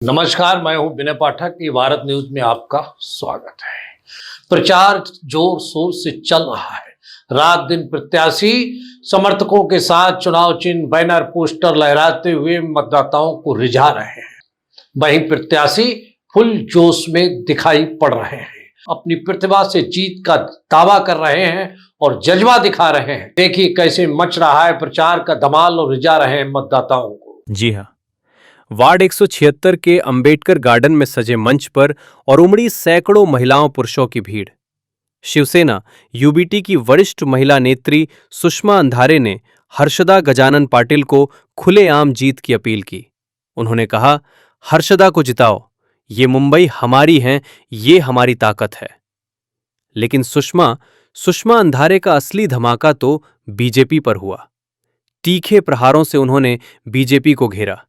नमस्कार, मैं हूं विनय पाठक। ये भारत न्यूज में आपका स्वागत है। प्रचार जोर शोर से चल रहा है। रात दिन प्रत्याशी समर्थकों के साथ चुनाव चिन्ह, बैनर, पोस्टर लहराते हुए मतदाताओं को रिझा रहे हैं। वहीं प्रत्याशी फुल जोश में दिखाई पड़ रहे हैं, अपनी प्रतिभा से जीत का दावा कर रहे हैं और जज्बा दिखा रहे हैं। देखिए कैसे मच रहा है प्रचार का धमाल और रिझा रहे हैं मतदाताओं को। जी हाँ, वार्ड 176 के अंबेडकर गार्डन में सजे मंच पर और उमड़ी सैकड़ों महिलाओं पुरुषों की भीड़। शिवसेना यूबीटी की वरिष्ठ महिला नेत्री सुषमा अंधारे ने हर्षदा गजानन पाटिल को खुलेआम जीत की अपील की। उन्होंने कहा, हर्षदा को जिताओ, ये मुंबई हमारी है, ये हमारी ताकत है। लेकिन सुषमा अंधारे का असली धमाका तो बीजेपी पर हुआ। तीखे प्रहारों से उन्होंने बीजेपी को घेरा।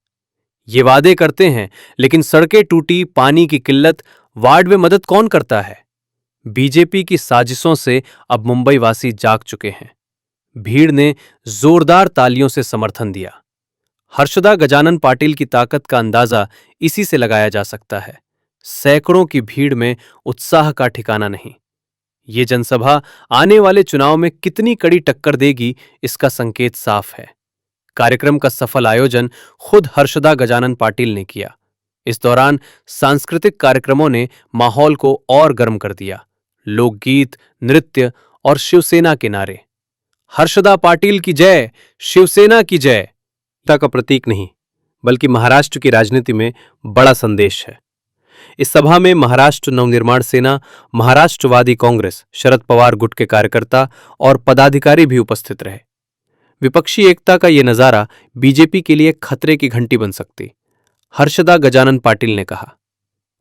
ये वादे करते हैं, लेकिन सड़कें टूटी, पानी की किल्लत, वार्ड में मदद कौन करता है? बीजेपी की साजिशों से अब मुंबई वासी जाग चुके हैं। भीड़ ने जोरदार तालियों से समर्थन दिया। हर्षदा गजानन पाटिल की ताकत का अंदाजा इसी से लगाया जा सकता है। सैकड़ों की भीड़ में उत्साह का ठिकाना नहीं। ये जनसभा आने वाले चुनाव में कितनी कड़ी टक्कर देगी, इसका संकेत साफ है। कार्यक्रम का सफल आयोजन खुद हर्षदा गजानन पाटिल ने किया। इस दौरान सांस्कृतिक कार्यक्रमों ने माहौल को और गर्म कर दिया। लोकगीत, नृत्य और शिवसेना के नारे। हर्षदा पाटिल की जय, शिवसेना की जय का प्रतीक नहीं, बल्कि महाराष्ट्र की राजनीति में बड़ा संदेश है। इस सभा में महाराष्ट्र नवनिर्माण सेना, महाराष्ट्रवादी कांग्रेस, शरद पवार गुट के कार्यकर्ता और पदाधिकारी भी उपस्थित रहे। विपक्षी एकता का ये नजारा बीजेपी के लिए खतरे की घंटी बन सकती। हर्षदा गजानन पाटिल ने कहा,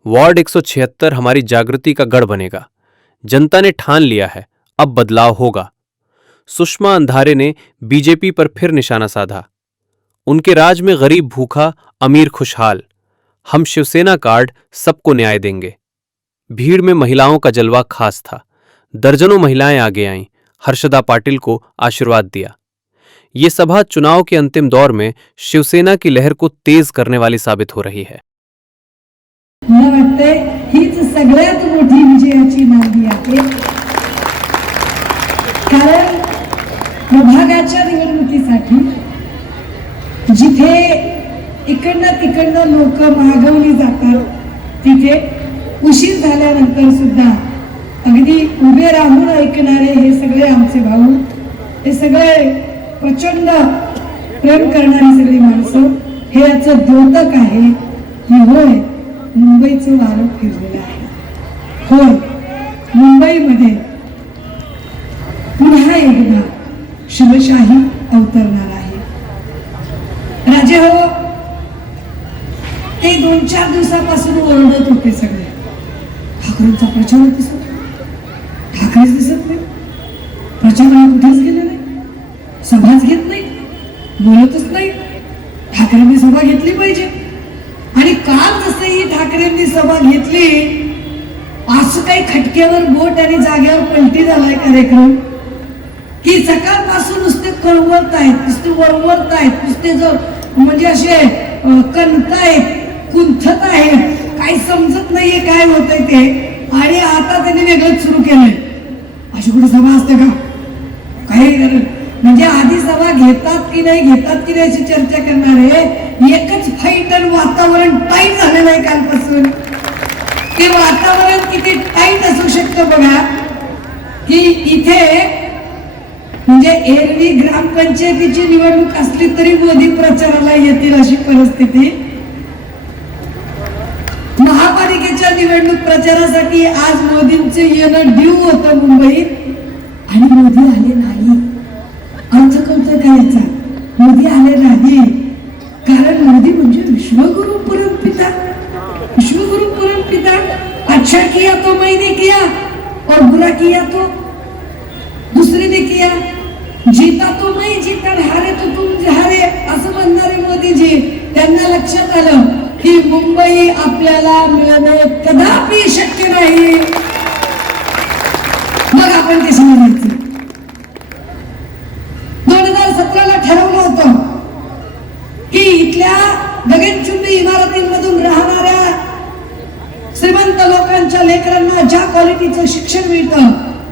वार्ड 176 हमारी जागृति का गढ़ बनेगा। जनता ने ठान लिया है, अब बदलाव होगा। सुषमा अंधारे ने बीजेपी पर फिर निशाना साधा। उनके राज में गरीब भूखा, अमीर खुशहाल। हम शिवसेना कार्ड सबको न्याय देंगे। भीड़ में महिलाओं का जलवा खास था। दर्जनों महिलाएं आगे आईं, हर्षदा पाटिल को आशीर्वाद दिया। ये सभा चुनाव के अंतिम दौर में शिवसेना की लहर को तेज करने वाली साबित हो रही है। मला वाटतंय हीच सगळ्यात मोठी विजयाची नांदी आहे, कारण विभागाच्या निवडणुकीसाठी जिथे इकडनं तिकडनं लोक मागवली जातात, तिथे उशीर झाल्यानंतर सुद्धा अगदी उभे राहून ऐकणारे हे सगळे आमचे भाऊ, हे सगळे प्रचंड प्रेम करणारी सगळी माणसं, हे याचं द्योतक आहे की होय मुंबईचं वारं फिरलेलं आहे। होय मुंबईमध्ये पुन्हा एकदा शिवशाही अवतरणार आहे। राजे हो, ते 2-4 दिवसापासून ओरडत होते सगळे, ठाकरेंचा प्रचार दिसत नाही, ठाकरेच दिसत नाही, प्रचाराला कुठेच गेले नाही, सभाच घेत नाही, बोलतच नाही, ठाकरेंनी सभा घेतली पाहिजे। आणि काल जसंही ठाकरेंनी सभा घेतली, असं काही खटक्यावर बोट आणि जागेवर पलटी झालाय कार्यक्रम की सकाळपासून नुसते कळवळतायत, नुसते वरवरतायत, नुसते जो म्हणजे असे कणतायत, कुंथत आहेत, काही समजत नाहीये काय होतंय ते। आणि आता त्यांनी वेगळंच सुरू केलंय। अशी कुठे सभा असते का? काही म्हणजे आधी सभा घेतात की नाही अशी चर्चा करणारे एकच फाईट आणि वातावरण टाईट झालेलं आहे कालपासून। ते वातावरण किती टाईट असू शकतं बघा, की इथे म्हणजे एरवी ग्रामपंचायतीची निवडणूक असली तरी मोदी प्रचाराला येतील अशी परिस्थिती। महापालिकेच्या निवडणूक प्रचारासाठी आज मोदींचे येणं ड्यू होतं मुंबईत आणि मोदी आले नाही। अर्थ कौतुक करायचा, मोदी आले नाही, कारण मोदी म्हणजे विश्वगुरु परमपिता, विश्वगुरु परमपिता। अच्छा किया तो मैंने किया और बुरा किया तो दूसरे ने किया, जीता तो मैं जीता, हारे तो तुम हारे, असं म्हणणारे मोदीजी। त्यांना लक्षात आलं की मुंबई आपल्याला मिळणे कदापि शक्य नाही। मग आपण ते समजायचं। 2017ला ठरवलं होतं की इथल्या गगनचुंबी इमारतींमधून राहणाऱ्या महापालिकांच्या लेकरांना ज्या क्वालिटीचं शिक्षण मिळतं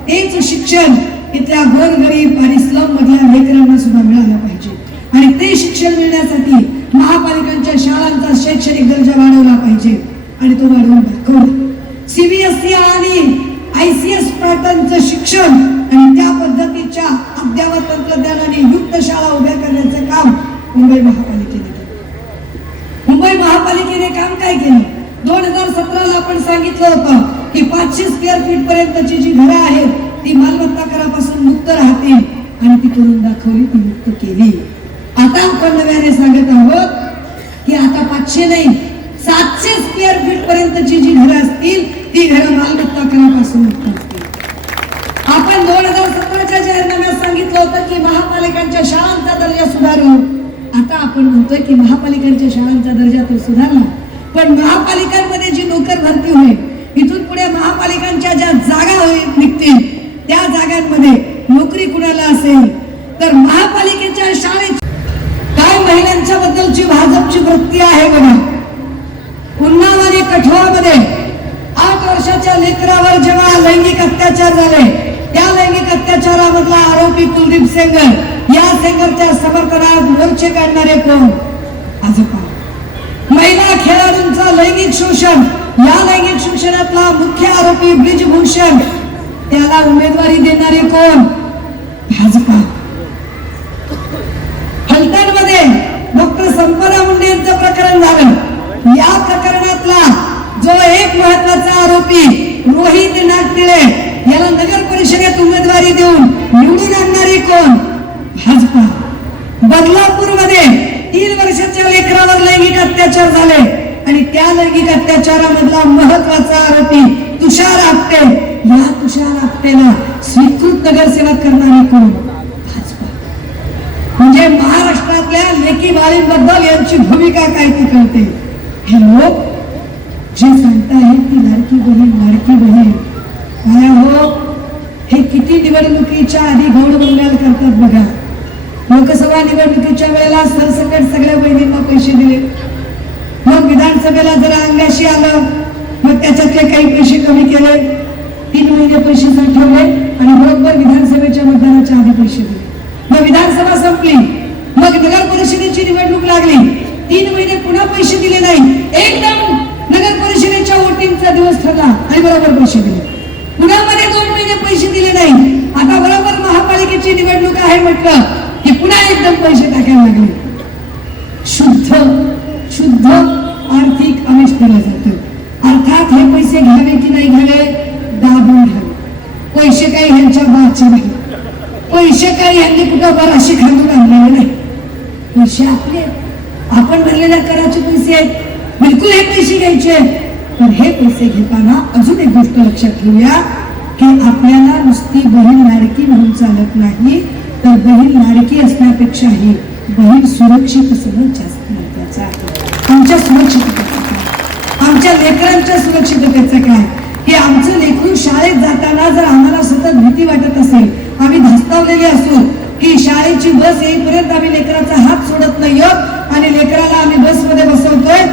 तेच शिक्षण इथल्या गोरगरीब आणि स्लम मधल्या लेकरांना सुद्धा मिळालं पाहिजे. आणि ते शिक्षण मिळण्यासाठी महापालिकांच्या शाळांचा शैक्षणिक दर्जा वाढवला पाहिजे आणि तो वाढवून दाखवला. CBSE आणि ICS पॅटर्नचं शिक्षण आणि त्या पद्धतीच्या अद्ययावत तंत्रज्ञानाने युक्त शाळा उभ्या करण्याचं काम मुंबई महापालिकेने केलं. मुंबई महापालिकेने काम काय केलं? 2017ला आपण सांगितलं होतं की 500 स्क्वेअर फीट पर्यंतची जी घरं आहेत ती मालमत्ता करापासून मुक्त राहतील आणि ती करून दाखवली, ती मुक्त केली. आता आपण नव्याने सांगत आहोत की आता 500 नाही 700 स्क्वेअर फीट पर्यंतची जी घरं असतील ती घरं मालमत्ता करापासून मुक्त असतील. आपण 2017च्या जाहीरनाम्यात सांगितलं होतं की महापालिकांच्या शाळांचा दर्जा सुधारू. आता आपण म्हणतोय की महापालिकांच्या शाळांचा दर्जा तर सुधारला, पण महापालिकांमध्ये जी नोकर भरती होईल, इथून पुढे महापालिकांच्या ज्या जागा निघतील त्या जागांमध्ये नोकरी कुणाला असेल तर महापालिकेच्या शाळेत. काय महिलांच्या बद्दलची भाजपची वृत्ती आहे बघा. उन्नाव आणि कठोळमध्ये 8 वर्षाच्या लेकरावर जेव्हा लैंगिक अत्याचार झाले, त्या लैंगिक अत्याचारामधला आरोपी कुलदीप सेंगर, या सेंगरच्या समर्थनात मोर्चे काढणारे कोण? भाजपा. महिला खेळाडूंचा लैंगिक शोषण, या लैंगिक शोषणातला मुख्य आरोपी ब्रिजभूषण, त्याला उमेदवारी देणारे कोण? भाजपा. फलटणमध्ये डॉक्टर संपदा मुंडे यांचं प्रकरण झालं. या प्रकरणातला जो एक महत्वाचा आरोपी रोहित नागटिळे, याला नगर परिषदेत उमेदवारी देऊन निवडून आणणारे कोण? भाजपा. बदलापूरमध्ये 3 वर्षाच्या लेकरावर लैंगिक अत्याचार झाले आणि त्या लैंगिक अत्याचारामधला महत्वाचा आरोपी तुषार आपटे, या तुषार आपटेला स्वीकृत नगरसेवक करणारे कोण? भाजपा. म्हणजे महाराष्ट्रातल्या लेकी बाळींबद्दल यांची भूमिका काय ती कळते. हे लोक जे सांगतायत ती लाडकी बहीण काय हो, हे किती निवडणुकीच्या आधी गौड बंगाल करतात बघा. लोकसभा निवडणुकीच्या वेळेला सरसकट सगळ्या बहिणींना पैसे दिले, मग विधानसभेला जरा अंगाशी आलं, मग त्याच्यातले काही पैसे कमी केले, 3 महिने पैसे ठेवले आणि बरोबर विधानसभेच्या मतदानाच्या आधी पैसे दिले. मग विधानसभा संपली, मग नगर परिषदेची निवडणूक लागली, 3 महिने पुन्हा पैसे दिले नाही. एकदम नगर परिषदेच्या वोटिंगचा दिवस ठरला आणि बरोबर पैसे दिले. पुन्हा मध्ये 2 महिने पैसे दिले नाही. आता बरोबर महापालिकेची निवडणूक आहे म्हटलं की पुन्हा एकदम पैसे टाकायला लागले. शुद्ध आर्थिक आमिष दिलं जातं. अर्थात हे पैसे घ्यावे की नाही घ्यावे, दाबून घ्यावे. पैसे काही ह्यांच्या बाचे नाही, पैसे काही ह्यांनी कुठं बराशी खांदून आणलेले नाही. पैसे आपले, आपण भरलेल्या कराचे पैसे आहेत, बिलकुल हे पैसे घ्यायचे. पण हे पैसे घेताना अजून एक गोष्ट लक्षात ठेवूया की आपल्याला नुसती बहीण लाडकी म्हणून चालत नाही, तर बहीण लाडकी असण्यापेक्षाही बहीण सुरक्षित असणं जास्त महत्वाचं आहे. आमच्या सुरक्षिततेचं काय, आमच्या लेकरांच्या सुरक्षिततेचं काय, की आमचं लेकरू शाळेत जाताना जर आम्हाला सतत भीती वाटत असेल, आम्ही धास्तावलेले असू की शाळेची बस येईपर्यंत आम्ही लेकराचा हात सोडत नाही आणि लेकराला आम्ही बसमध्ये बसवतोय,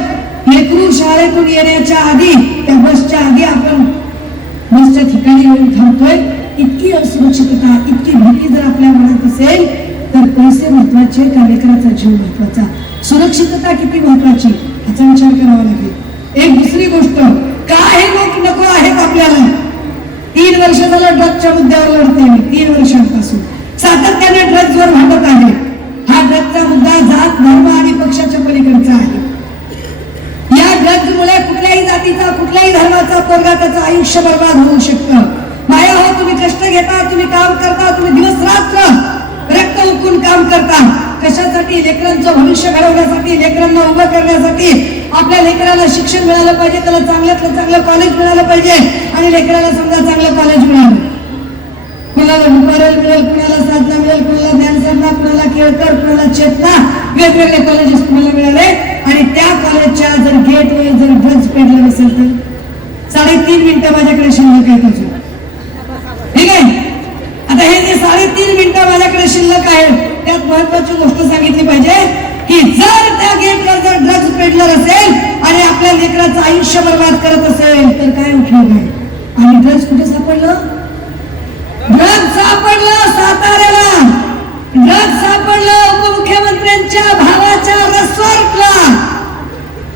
लेकरू शाळेतून येण्याच्या आधी त्या बसच्या आधी आपण बसच्या ठिकाणी येऊन थांबतोय, इतकी असुरक्षितता, इतकी भीती जर आपल्या मनात असेल तर पैसे महत्वाचे का लेकराचा जीव महत्वाचा? सुरक्षितता किती महत्वाची याचा विचार करावा लागेल. एक दुसरी गोष्ट, काय हे लोक नको आहेत आपल्याला. 3 वर्ष झालं ड्रग्सच्या मुद्द्यावर लढते मी, 3 वर्षांपासून सातत्याने ड्रग्सवर भांडत आहे. हा ड्रग्सचा मुद्दा जात, धर्म आणि पक्षाच्या पलीकडचा आहे. या ड्रग्समुळे कुठल्याही जातीचा, कुठल्याही धर्माचा पोरगा त्याचं आयुष्य बर्बाद होऊ शकतं. माया हो, तुम्ही कष्ट घेता, तुम्ही काम करता, तुम्ही दिवस रात्र रक्त उकळून काम करता. कशासाठी? लेकरांचं भविष्य घडवण्यासाठी, लेकरांना उभं करण्यासाठी. आपल्या लेकराला शिक्षण मिळालं पाहिजे, त्याला चांगल्यातलं चांगलं कॉलेज मिळालं पाहिजे आणि लेकराला समजा चांगलं कॉलेज मिळालं, कुणाला भुपारेल मिळेल, कुणाला साधना मिळेल, कुणाला ज्ञानसाधना, कुणाला केळकर, कुणाला चेतना, वेगवेगळे कॉलेजेस तुम्हाला मिळाले आणि त्या कॉलेजच्या जर गेटवर जर ड्रग्स पेडलं नसेल तर 3.5 मिनिटं माझ्याकडे शिल्लक आहेत अजून, ठीक आहे. आता हे जे 3.5 मिनिटं माझ्याकडे शिल्लक आहेत त्यात महत्वाची गोष्ट सांगितली पाहिजे की जर त्या गेटवर जर ड्रग्ज पेडलर असेल आणि आपल्या लेकराचं आयुष्य बर्बाद करत असेल तर काय उपयोग आहे? आणि ड्रग्ज कुठे सापडलं? ड्रग्ज सापडलं साताऱ्याला, ड्रग्ज सापडलं उपमुख्यमंत्र्यांच्या भावाच्या रिसॉर्टला.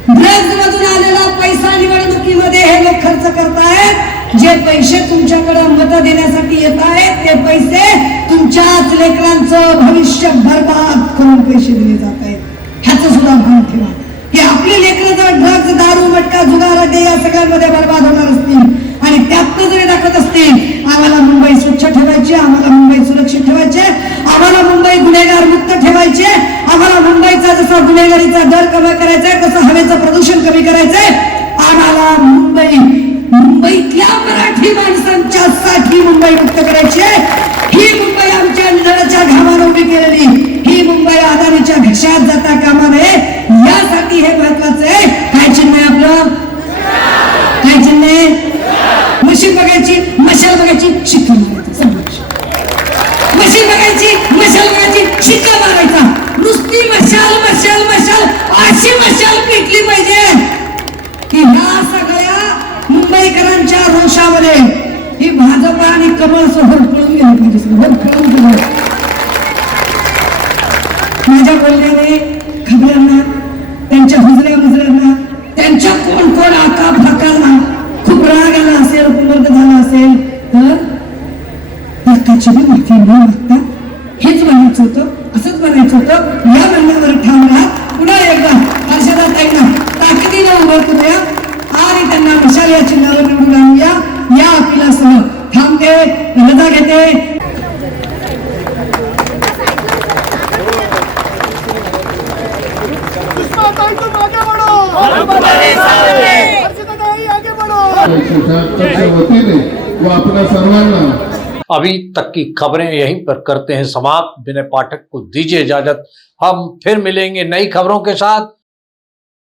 ड्रग्ज मधून आलेला पैसा निवडणुकीमध्ये हे लोक खर्च करतायत. जे पैसे तुमच्याकडे मत देण्यासाठी येत आहेत ते पैसे तुमच्याच लेकरांचं भविष्य बर्बाद करून पैसे दिले जात आहेत. ह्याचं सुद्धा भान ठेवा की आपली लेकरं जर ड्रग्ज, दारू, मटका, जुगार, अड्डे या सगळ्यांमध्ये बर्बाद होणार असतील आणि त्यातनं जरी दाखवत असतील आम्हाला मुंबई स्वच्छ ठेवायची, आम्हाला मुंबई सुरक्षित ठेवायचे, आम्हाला मुंबई गुन्हेगार मुक्त ठेवायचे, आम्हाला मुंबईचा जसा गुन्हेगारीचा दर कमी करायचा आहे तसं हवेचं प्रदूषण कमी करायचंय, आम्हाला मुंबईतल्या मराठी माणसांच्या साठी मुंबई मुक्त करायची आहे. ही मुंबई आमच्या निधनाच्या घामावर उभी केलेली, ही मुंबई अदानीच्या घशात जाता कामा नये यासाठी हे महत्वाचं आहे. काय चिन्ह आहे आपलं? काय चिन्ह आहे? मशीन बघायची, मशाल बघायची, शिक्का मारायचा. मशीन बघायची, मशाल बघायची, शिक्का मारायचा. नुसती मशाल मशाल मशाल अशी मशाल पेटली पाहिजे की ह्या सगळ्या मुंबईकरांच्या रोषामध्ये ही भाजप आणि कमळ सोबत पळून गेली पाहिजे. पळून गेलं माझ्या बोलण्याने खबऱ्यांना, त्यांच्या हुजऱ्या मुजऱ्यांना, त्यांच्या कोण कोण आका फाकाला खूप राग आला असेल, उपमर्द झाला असेल तर त्याची बी माफी न मागता हेच म्हणायचं होतं, असंच म्हणायचं होतं. या म्हणण्यावर ठाम राहा. पुन्हा एकदा हर्षदा ताईंना ताकदीनं उभं करूया आणि त्यांना मशाल या चिन्हावर निवडून आणूया. या अपिलासह थांबते, रजा घेते. वो अपना सर्वांना अभी तक की खबरें यहीं पर करते हैं समाप्त। विनय पाठक को दीजिए इजाजत। हम फिर मिलेंगे नई खबरों के साथ।